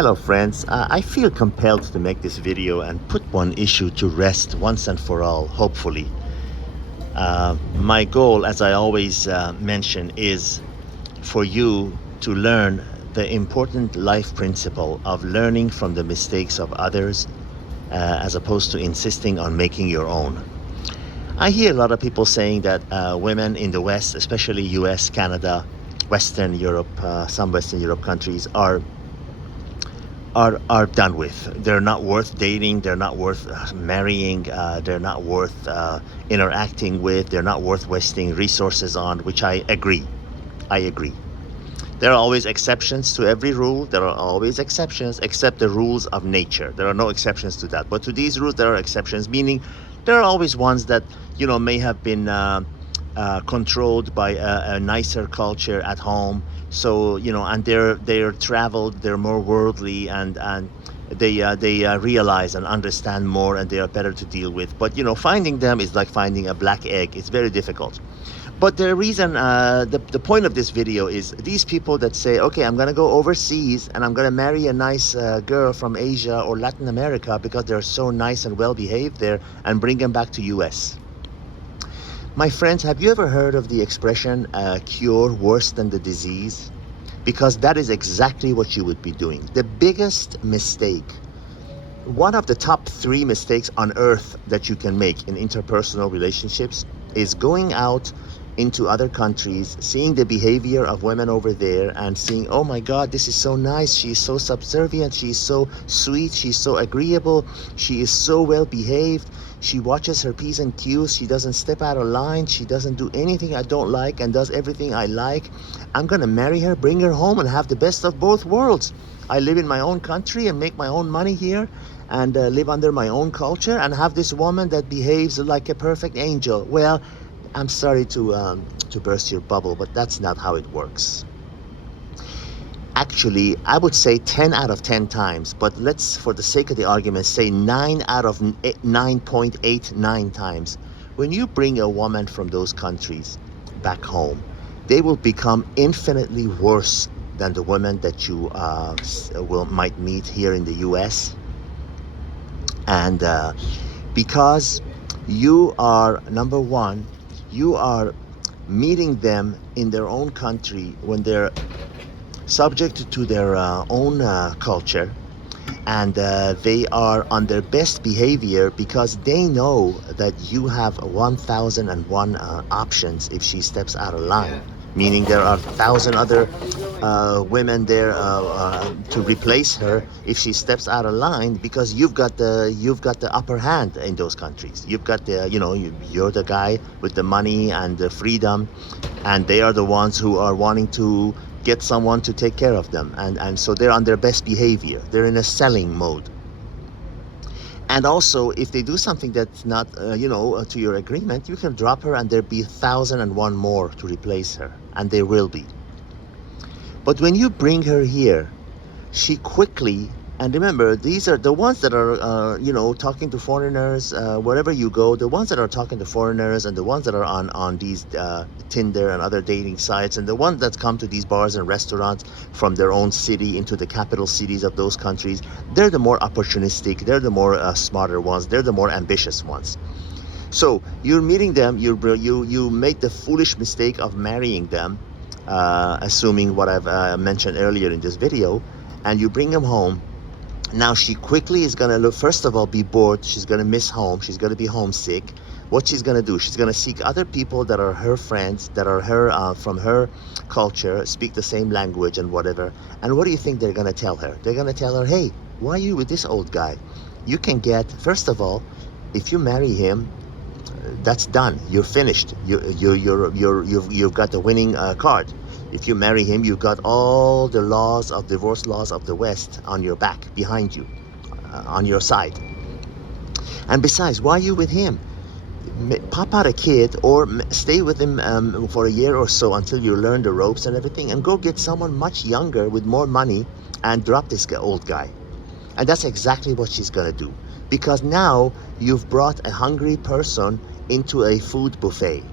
Hello friends, I feel compelled to make this video and put one issue to rest once and for all, hopefully. My goal, as I always mention, is for you to learn the important life principle of learning from the mistakes of others as opposed to insisting on making your own. I hear a lot of people saying that women in the West, especially US, Canada, Western Europe, some Western Europe countries are done with. They're not worth dating. They're not worth marrying. They're not worth interacting with. They're not worth wasting resources on, which I agree. I agree. There are always exceptions to every rule. There are always exceptions, except the rules of nature. There are no exceptions to that. But to these rules, there are exceptions, meaning there are always ones that, may have been controlled by a nicer culture at home. So, and they're traveled, they're more worldly, and they realize and understand more, and they are better to deal with. But, finding them is like finding a black egg. It's very difficult. But the reason, the point of this video is these people that say, okay, I'm going to go overseas and I'm going to marry a nice girl from Asia or Latin America because they're so nice and well behaved there, and bring them back to US. My friends, have you ever heard of the expression, cure worse than the disease? Because that is exactly what you would be doing. The biggest mistake, one of the top 3 mistakes on earth that you can make in interpersonal relationships is going out into other countries, seeing the behavior of women over there and seeing, oh my God, this is so nice. She's so subservient. She's so sweet. She's so agreeable. She is so well behaved. She watches her P's and Q's. She doesn't step out of line. She doesn't do anything I don't like and does everything I like. I'm going to marry her, bring her home, and have the best of both worlds. I live in my own country and make my own money here and live under my own culture and have this woman that behaves like a perfect angel. Well, I'm sorry to burst your bubble, but that's not how it works. Actually, I would say 10 out of 10 times, but let's, for the sake of the argument, say 9 out of 9.89 times. When you bring a woman from those countries back home, they will become infinitely worse than the women that you might meet here in the US. And because you are, number one, you are meeting them in their own country when they're subject to their own culture, and they are on their best behavior because they know that you have 1001 options if she steps out of line. Meaning there are 1,000 other women there to replace her if she steps out of line, because you've got the upper hand in those countries. You've got the you're the guy with the money and the freedom, and they are the ones who are wanting to get someone to take care of them, and so they're on their best behavior. They're in a selling mode. And also, if they do something that's not, to your agreement, you can drop her and there'll be 1,001 more to replace her. And there will be. But when you bring her here, she quickly, and remember, these are the ones that are, talking to foreigners, wherever you go, the ones that are talking to foreigners and the ones that are on these Tinder and other dating sites, and the ones that come to these bars and restaurants from their own city into the capital cities of those countries, they're the more opportunistic, they're the more smarter ones, they're the more ambitious ones. So you're meeting them, you make the foolish mistake of marrying them, assuming what I've mentioned earlier in this video, and you bring them home. Now she quickly is going to first of all, be bored. She's going to miss home. She's going to be homesick. What she's going to do, she's going to seek other people that are her friends, that are her from her culture, speak the same language and whatever. And what do you think they're going to tell her? They're going to tell her, hey, why are you with this old guy? You can get, first of all, if you marry him, that's done. You're finished. You've got the winning card. If you marry him, you've got all the divorce laws of the West on your back, behind you, on your side. And besides, why are you with him? Pop out a kid or stay with him for a year or so until you learn the ropes and everything, and go get someone much younger with more money and drop this old guy. And that's exactly what she's going to do. Because now you've brought a hungry person into a food buffet.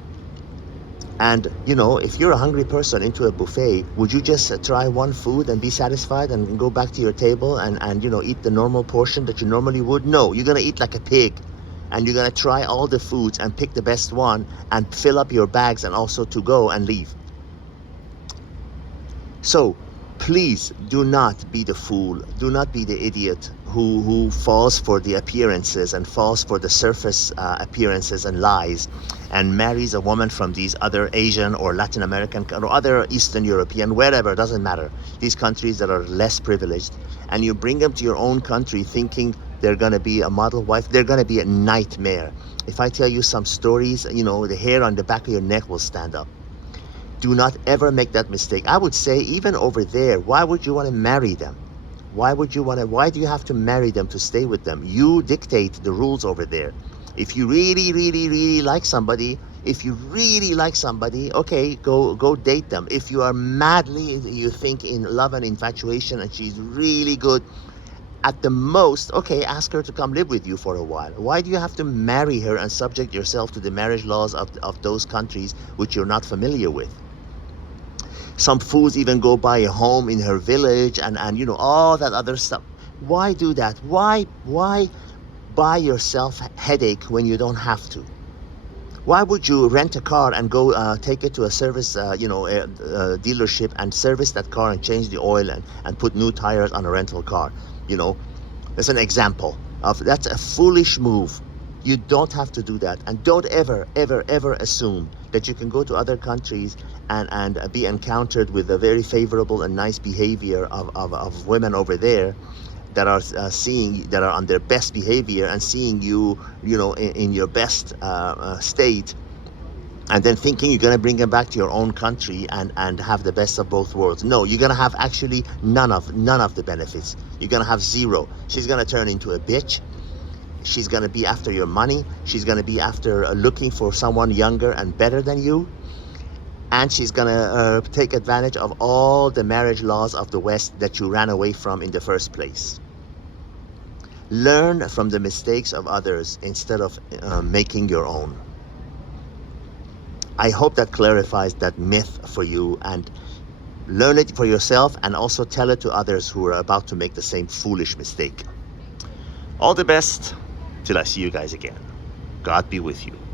And you know, if you're a hungry person into a buffet, would you just try one food and be satisfied and go back to your table and you know, eat the normal portion that you normally would? No, you're gonna eat like a pig, and you're gonna try all the foods and pick the best one and fill up your bags and also to go and leave. So please do not be the fool, do not be the idiot who falls for the appearances and falls for the surface appearances and lies, and marries a woman from these other Asian or Latin American or other Eastern European, wherever, doesn't matter, these countries that are less privileged, and you bring them to your own country thinking they're going to be a model wife. They're going to be a nightmare. If I tell you some stories, you know, the hair on the back of your neck will stand up. Do not ever make that mistake. I would say, even over there, why would you want to marry them? Why do you have to marry them to stay with them? You dictate the rules over there. If you really like somebody, okay, go date them. If you are madly, you think, in love and infatuation, and she's really good, at the most, okay, ask her to come live with you for a while. Why do you have to marry her and subject yourself to the marriage laws of those countries which you're not familiar with? Some fools even go buy a home in her village and you know, all that other stuff. Why do that? Why buy yourself headache when you don't have to? Why would you rent a car and go take it to a service, dealership, and service that car and change the oil and put new tires on a rental car? You know, that's an example of, that's a foolish move. You don't have to do that. And don't ever assume that you can go to other countries and be encountered with a very favorable and nice behavior of women over there that are that are on their best behavior and seeing you, you know, in your best state, and then thinking you're going to bring them back to your own country and have the best of both worlds. No, you're going to have actually none of the benefits. You're going to have zero. She's going to turn into a bitch. She's going to be after your money. She's going to be after looking for someone younger and better than you. And she's going to take advantage of all the marriage laws of the West that you ran away from in the first place. Learn from the mistakes of others instead of making your own. I hope that clarifies that myth for you, and learn it for yourself and also tell it to others who are about to make the same foolish mistake. All the best till I see you guys again. God be with you.